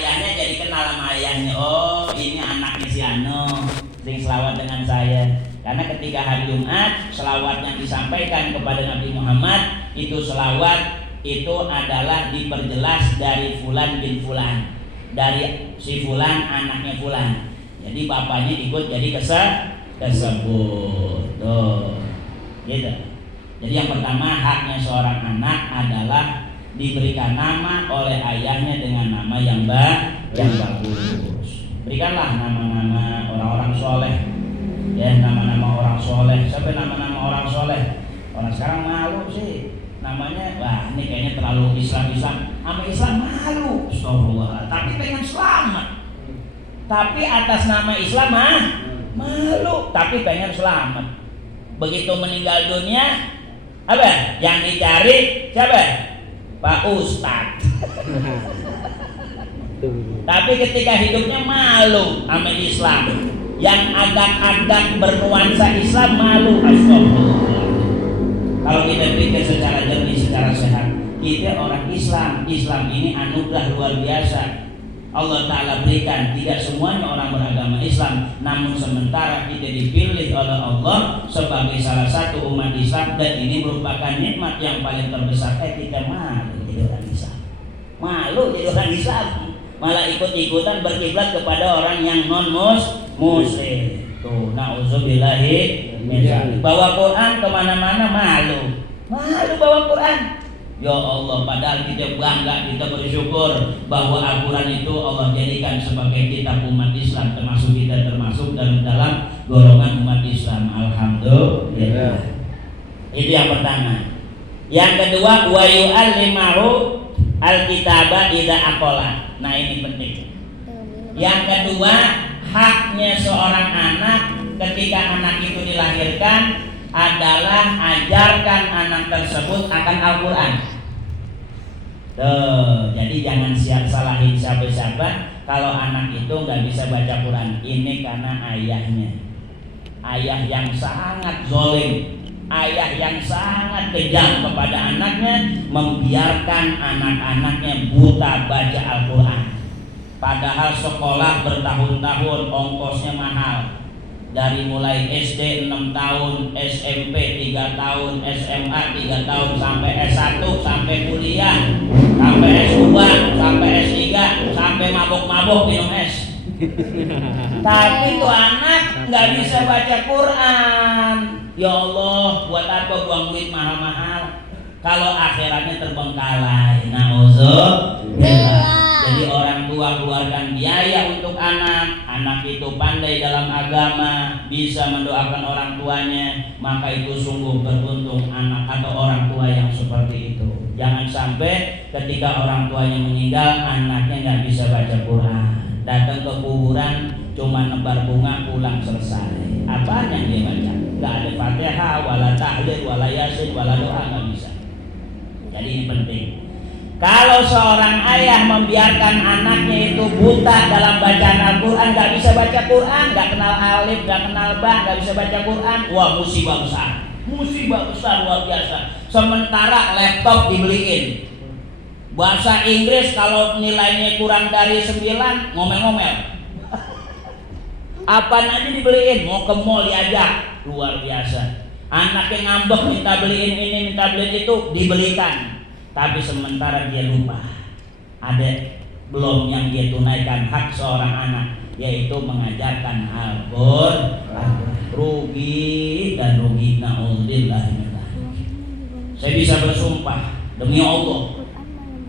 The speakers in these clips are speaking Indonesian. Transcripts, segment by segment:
ayahnya jadi kenal sama ayahnya. Oh, ini anaknya si Ano, sering selawat dengan saya. Karena ketika hari Jumat, selawat yang disampaikan kepada Nabi Muhammad itu selawat itu adalah diperjelas dari Fulan bin Fulan, dari si Fulan anaknya Fulan. Jadi bapaknya ikut jadi kesebut. Tuh, gitu. Jadi yang pertama haknya seorang anak adalah diberikan nama oleh ayahnya dengan nama yang bagus. Berikanlah nama-nama orang-orang soleh. Ya, nama-nama orang soleh. Siapa nama-nama orang soleh? Orang sekarang malu sih. Namanya, wah ini kayaknya terlalu Islam. Sama Islam malu. Astagfirullah. Tapi pengen selamat. Tapi atas nama Islam malu. Tapi pengen selamat. Begitu meninggal dunia, apa? Yang dicari siapa? Pak Ustadz. Tapi ketika hidupnya malu sama Islam. Yang agak-agak bernuansa Islam malu. Astagfirullah. Kalau kita pikir secara jernih, secara sehat, kita orang Islam. Islam ini anugerah luar biasa. Allah Ta'ala berikan. Tidak semuanya orang beragama Islam, namun sementara kita dipilih oleh Allah sebagai salah satu umat Islam, dan ini merupakan nikmat yang paling terbesar. Kita malu jadi orang Islam. Malu jadi orang Islam, malah ikut-ikutan berkiblat kepada orang yang non-muslim. Tuh, na'udzubillahi min dzalik. Bawa Quran kemana-mana malu bawa Quran. Ya Allah, padahal kita bangga, kita bersyukur bahwa Al-Quran itu Allah jadikan sebagai kitab umat Islam, termasuk kita termasuk dalam golongan umat Islam. Alhamdulillah. Itu yang pertama. Yang kedua, wa yu'allimahu al-kitaba idza aqala. Nah, ini penting. Yang kedua, haknya seorang anak ketika anak itu dilahirkan adalah ajarkan anak tersebut akan Al-Quran. Jadi jangan salahin siapa-siapa kalau anak itu nggak bisa baca Quran. Ini karena ayahnya, ayah yang sangat zalim, ayah yang sangat kejam kepada anaknya, membiarkan anak-anaknya buta baca Al-Quran. Padahal sekolah bertahun-tahun, ongkosnya mahal. Dari mulai SD 6 tahun, SMP 3 tahun, SMA 3 tahun, sampai S1, sampai kuliah, sampai S2, sampai S3, sampai mabok-mabok minum es. Tapi tuh anak nggak bisa baca Quran. Ya Allah, buat apa buang duit mahal-mahal kalau akhiratnya terbengkalai? Na'udzubillah. Jadi orang tua keluarkan biaya untuk anak itu pandai dalam agama, bisa mendoakan orang tuanya, maka itu sungguh beruntung anak atau orang tua yang seperti itu. Jangan sampai ketika orang tuanya meninggal, anaknya nggak bisa baca Quran, datang ke kuburan cuma nebar bunga pulang selesai. Apa yang dia baca? Nggak ada Fatihah, wala tahlil, wala yasin, wala doa, nggak bisa. Jadi ini penting. Kalau seorang ayah membiarkan anaknya itu buta dalam bacaan Al-Quran, gak bisa baca Quran, gak kenal alif, gak kenal ba, gak bisa baca Quran, wah musibah besar luar biasa. Sementara laptop dibeliin, bahasa Inggris kalau nilainya kurang dari 9 ngomel-ngomel. Apa aja dibeliin, mau ke mall diajak, luar biasa. Anaknya ngambek minta beliin ini, minta beliin itu, dibelikan. Tapi sementara dia lupa ada belum yang dia tunaikan hak seorang anak, yaitu mengajarkan Al-Quran. Rugi dan rugi, na'udzubillah. Saya bisa bersumpah demi Allah,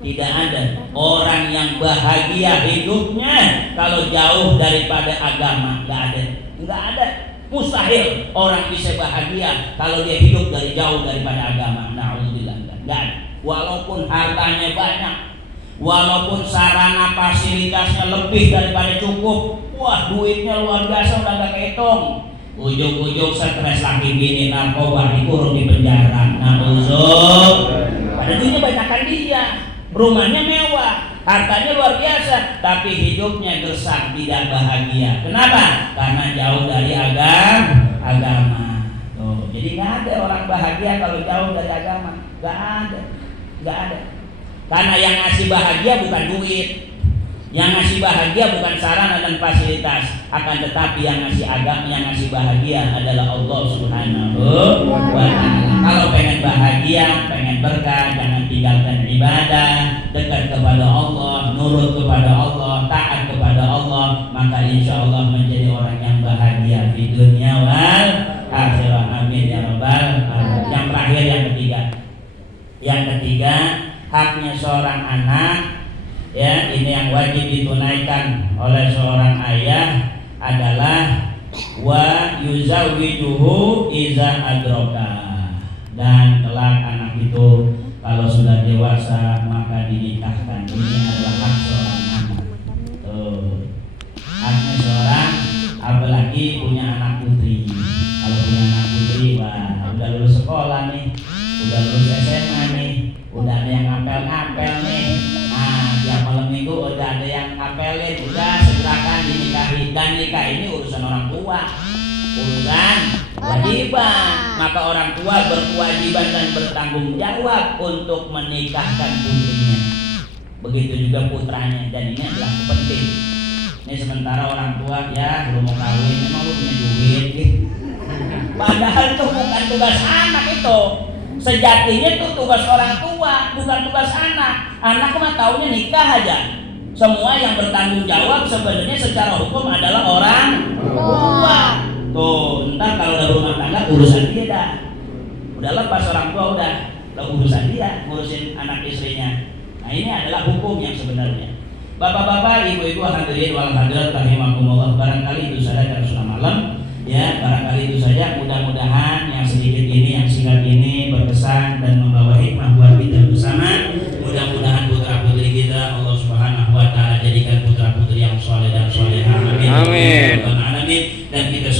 tidak ada orang yang bahagia hidupnya kalau jauh daripada agama. Nggak ada. Mustahil orang bisa bahagia kalau dia hidup dari jauh daripada agama. Na'udzubillah. Nggak ada. Walaupun hartanya banyak, walaupun sarana fasilitasnya lebih daripada cukup, wah duitnya luar biasa udah gak kehitung, ujung-ujung stres lagi bini narkoba dikurung di penjara. Pada duitnya banyakan dia, rumahnya mewah, hartanya luar biasa, tapi hidupnya gersang, tidak bahagia. Kenapa? Karena jauh dari agama. Tuh, jadi nggak ada orang bahagia kalau jauh dari agama, nggak ada. Karena yang ngasih bahagia bukan duit, Yang ngasih bahagia bukan sarana dan fasilitas, akan tetapi yang ngasih agama, yang ngasih bahagia adalah Allah Subhanahu wa ta'ala. Kalau pengen bahagia, pengen berkah, jangan tinggalkan ibadah, dekat kepada Allah, nurut kepada Allah, taat kepada Allah, maka insya Allah menjadi orang yang bahagia di dunia wal akhirah. Amin ya rabbal alamin. Yang terakhir, yang ketiga, haknya seorang anak, ya, ini yang wajib ditunaikan oleh seorang ayah adalah wa yuzawwijuhu iza adroka, dan kelak anak itu kalau sudah dewasa maka dinikahkan. Ini adalah hak seorang anak. Tuh, haknya seorang, apalagi punya anak putri. Kalau punya anak putri, wah, udah lulus sekolah nih, udah lulus SMA nih, udah ada yang ngapel-ngapel nih. Tiap malam minggu udah ada yang ngapelin, udah segerakan dinikahi. Dan nikah ini urusan orang tua, urusan kewajiban. Maka orang tua berkewajiban dan bertanggung jawab untuk menikahkan putrinya. Begitu juga putranya, dan ini adalah penting. Ini sementara orang tua, ya belum mau kawin, memang lu punya duit gitu. Padahal itu bukan tugas anak itu. Sejatinya itu tugas orang tua, bukan tugas anak. Anak mah taunya nikah aja. Semua yang bertanggung jawab sebenarnya secara hukum adalah orang tua. Tuh, ntar kalau udah rumah tangga urusan dia dah. Udah lepas orang tua, udah urusan dia, ngurusin anak istrinya. Nah, ini adalah hukum yang sebenarnya. Bapak-bapak, ibu-ibu, hadirin wal hadirat rahimakumullah. Barangkali itu saja karena sudah malam. Ya, barangkali itu saja. Mudah-mudahan yang sedikit ini, yang singkat ini berkesan dan membawa hikmah buat kita bersama. Mudah-mudahan putra putri kita Allah Subhanahu wa ta'ala jadikan putra putri yang soleh dan solehah. Amin. Amin. Dan kita